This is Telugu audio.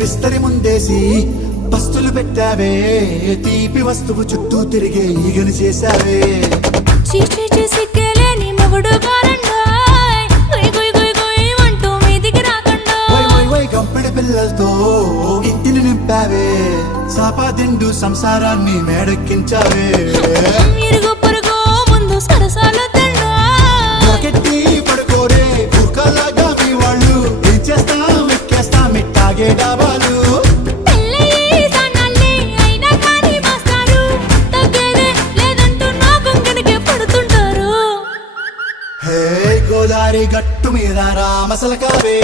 విస్తరి ముందేసి పస్తులు పెట్టావే తీపి వస్తువు చుట్టూ తిరిగే ఈగలు చేశావే చీచీ చేసి కేలేని మొగుడు కారండాయ్ గుయ్ గుయ్ గుయ్ గుయ్ అంటూ మీదికి రాకండాయ్ గంపెడి పిల్లలతో ఇంటిని నింపావే సాపాదిండు సంసారాన్ని మేడెక్కించావే ఇరుగు పొరుగు ముందు సరసాలు కెట్టి పడుకోరే కుక్కలాగా మీ వాళ్ళు ఏం చేస్తాం ఎక్కేస్తాం ఇట్టాగే డాబాలు హే గోదారి గట్టు మీద రామసలకావే